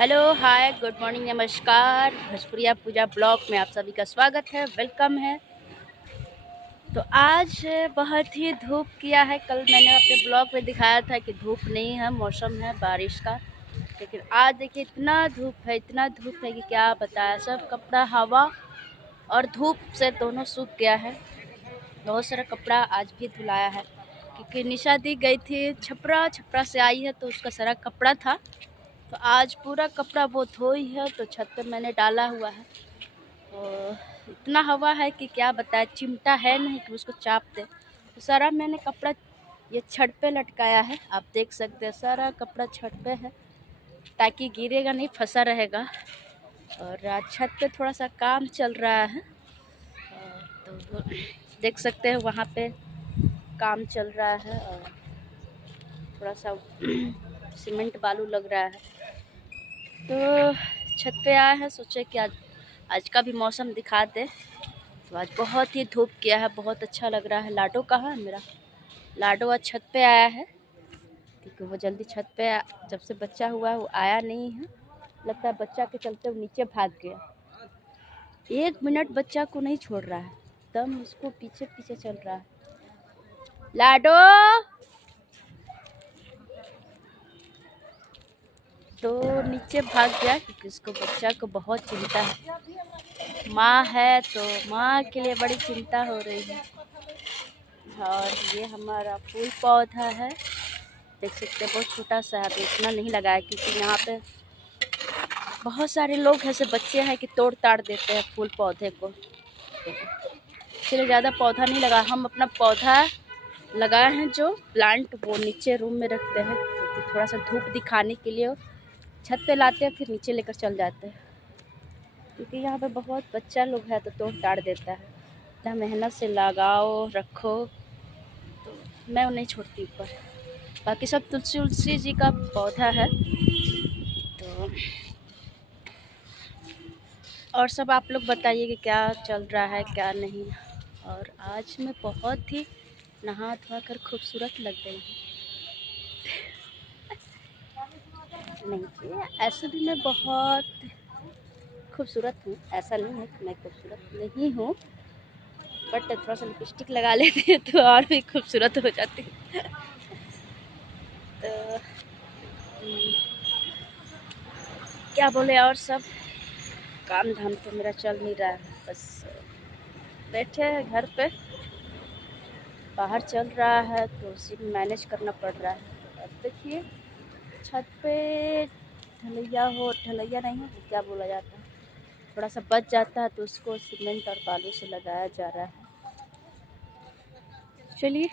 Hello hi good morning नमस्कार। भोजपुरिया पूजा blog में आप सभी का स्वागत है, वेलकम है। तो आज बहुत ही धूप किया है। कल मैंने अपने ब्लॉग में दिखाया था कि धूप नहीं है, मौसम है बारिश का, लेकिन आज देखिए इतना धूप है, इतना धूप है कि क्या बताया। सब कपड़ा हवा और धूप से दोनों सूख गया है। बहुत सारा कपड़ा आज भी धुलाया है क्योंकि निशा दी गई थी छपरा से आई है, तो उसका सारा कपड़ा था, तो आज पूरा कपड़ा वो धोई है, तो छत पे मैंने डाला हुआ है। और इतना हवा है कि क्या बताए, चिमटा है नहीं कि उसको चाप दे। तो सारा मैंने कपड़ा ये छत पे लटकाया है, आप देख सकते हैं सारा कपड़ा छत पे है ताकि गिरेगा नहीं, फंसा रहेगा। और आज छत पे थोड़ा सा काम चल रहा है, तो देख सकते हैं वहाँ पे काम चल रहा है और थोड़ा सा सीमेंट बालू लग रहा है। तो छत पे आए हैं, सोचे कि आज का भी मौसम दिखा दे। तो आज बहुत ही धूप किया है, बहुत अच्छा लग रहा है। लाडो कहाँ है मेरा? लाडो आज छत पे आया है क्योंकि वो जल्दी छत पे जब से बच्चा हुआ है वो आया नहीं है। लगता है बच्चा के चलते वो नीचे भाग गया। 1 मिनट बच्चा को नहीं छोड़ रहा है, एकदम उसको पीछे पीछे चल रहा है। लाडो तो नीचे भाग गया क्योंकि उसको बच्चा को बहुत चिंता है। माँ है तो माँ के लिए बड़ी चिंता हो रही है। और ये हमारा फूल पौधा है, देख सकते हैं बहुत छोटा सा है, तो इतना नहीं लगाया क्योंकि यहाँ पे बहुत सारे लोग ऐसे बच्चे हैं कि तोड़ ताड़ देते हैं फूल पौधे को, इसलिए ज़्यादा पौधा नहीं लगा। हम अपना पौधा लगाए हैं जो प्लांट, वो नीचे रूम में रखते हैं क्योंकि थोड़ा सा धूप दिखाने के लिए छत पे लाते हैं, फिर नीचे लेकर चल जाते हैं क्योंकि यहाँ पे बहुत बच्चा लोग है तो तोड़ ताड़ देता है। इतना मेहनत से लगाओ रखो, तो मैं नहीं छोड़ती ऊपर। बाकी सब तुलसी जी का पौधा है। तो और सब आप लोग बताइए कि क्या चल रहा है क्या नहीं। और आज मैं बहुत ही नहा धोआ कर खूबसूरत लग गई हूँ। नहीं, ऐसे भी मैं बहुत खूबसूरत हूँ, ऐसा नहीं है कि मैं खूबसूरत नहीं हूँ, बट थोड़ा सा लिपस्टिक लगा लेती है तो और भी खूबसूरत हो जाती है। तो क्या बोले, और सब काम धाम तो मेरा चल नहीं रहा है, बस बैठे हैं घर पे। बाहर चल रहा है तो उसी में मैनेज करना पड़ रहा है। अब देखिए छत पे ढलैया नहीं है तो क्या बोला जाता है, थोड़ा सा बच जाता है तो उसको सीमेंट और बालू से लगाया जा रहा है। चलिए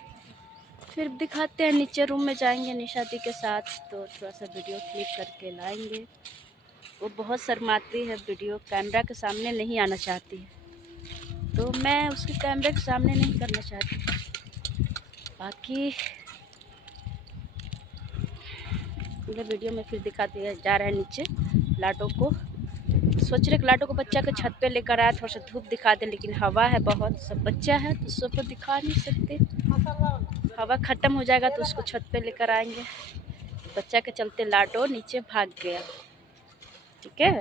फिर दिखाते हैं, नीचे रूम में जाएंगे निशा दी के साथ, तो थोड़ा सा वीडियो क्लिक करके लाएंगे। वो बहुत शर्माती है, वीडियो कैमरा के सामने नहीं आना चाहती है, तो मैं उसके कैमरे के सामने नहीं करना चाहती। बाकी पूरे वीडियो में फिर दिखाते जा रहा है नीचे लाडो को। सोच रहे लाडो को बच्चा को छत पे लेकर आया, थोड़ा सा धूप दिखा दे, लेकिन हवा है बहुत, सब बच्चा है तो सबको दिखा नहीं सकते। हवा ख़त्म हो जाएगा तो उसको छत पे लेकर आएंगे। बच्चा के चलते लाडो नीचे भाग गया। ठीक है,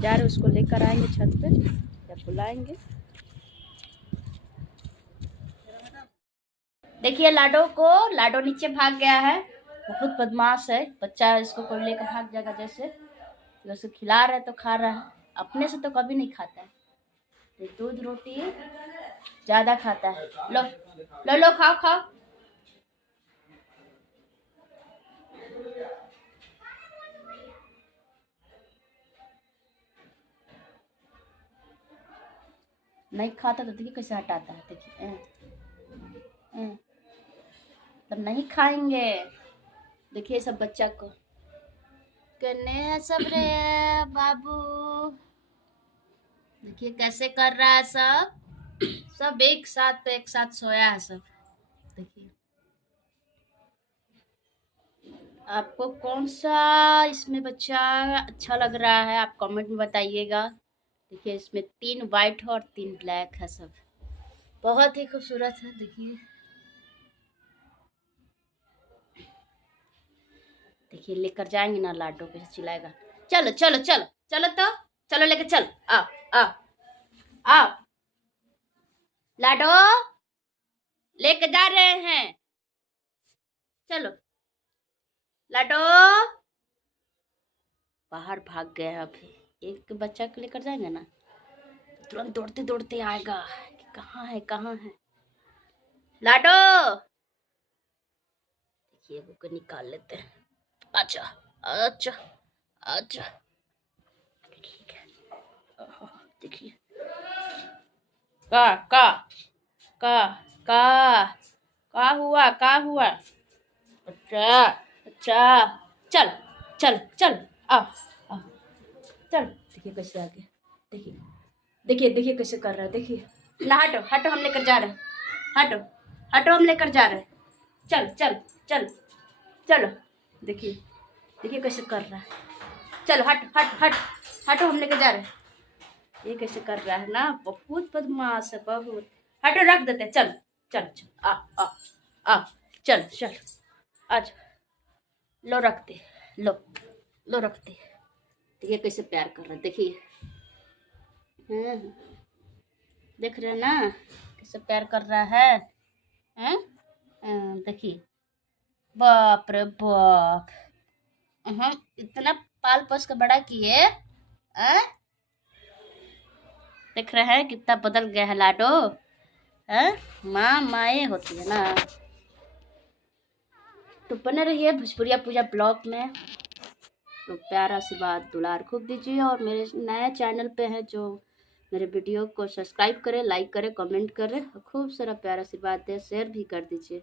जा रहे उसको लेकर आएंगे छत पे या बुलाएंगे। देखिए लाडो नीचे भाग गया है, बहुत बदमाश है बच्चा, इसको कोई लेकर भाग जाएगा। जैसे खिला रहा है तो खा रहा है, अपने से तो कभी नहीं खाता है। तो दूध रोटी ज्यादा खाता है। लो लो लो, खाओ खाओ। नहीं खाता तो देखिए कैसे हटाता है, देखिए तब नहीं खाएंगे। देखिए सब बच्चा को करने सब रे बाबू, देखिए कैसे कर रहा है सब। सब एक साथ सोया है सब। देखिए आपको कौन सा इसमें बच्चा अच्छा लग रहा है, आप कमेंट में बताइएगा। देखिए इसमें 3 वाइट और 3 ब्लैक है, सब बहुत ही खूबसूरत है। देखिए देखिए लेकर जाएंगे ना लाडो, कैसे चिल्लाएगा। चलो चलो चलो चलो, तो चलो लेके चल। आ आ आ लाडो, लेके जा रहे हैं, चलो लाडो। बाहर भाग गया। अभी एक बच्चा को लेकर जाएंगे ना, तुरंत दौड़ते दौड़ते आएगा कि कहाँ है कहाँ है लाडो। देखिए वो को निकाल लेते हैं। अच्छा अच्छा अच्छा, ठीक है। देखिए का का का का का हुआ, का हुआ। अच्छा अच्छा, चल चल चल, आ आ चल। देखिए कैसे आ गया, देखिए देखिए देखिए कैसे कर रहा है, देखिए ना। हटो हटो, हम लेकर जा रहे हैं, हटो हटो, हम लेकर जा रहे हैं। चल चल चल चलो, देखिए देखिए कैसे कर रहा है। चलो हट हट हट हटो, हम लेकर जा रहे हैं। ये कैसे कर रहा है ना, बहुत बदमाश है बहुत। हटो, रख देते हैं, चल चल चल, आ आ आ, चल चल, आज लो रखते, लो लो रखते। देखिए कैसे प्यार कर रहा है, देखिए। हम्म, देख रहे हैं ना कैसे प्यार कर रहा है। हैं? देखिए, बाप रे बाप, हम इतना पाल पोस के बड़ा किए। हैं? देख रहे हैं कितना बदल गया है लाडो। हैं? माँ माए होती है ना। तो बने रहिए भोजपुरिया पूजा ब्लॉग में। तो प्यार आशीर्वाद दुलार खूब दीजिए, और मेरे नए चैनल पे हैं जो मेरे वीडियो को सब्सक्राइब करें, लाइक करें, कमेंट करें, खूब सारा प्यार आशीर्वाद दें, शेयर भी कर दीजिए।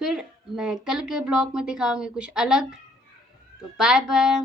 फिर मैं कल के ब्लॉग में दिखाऊंगी कुछ अलग। तो बाय बाय।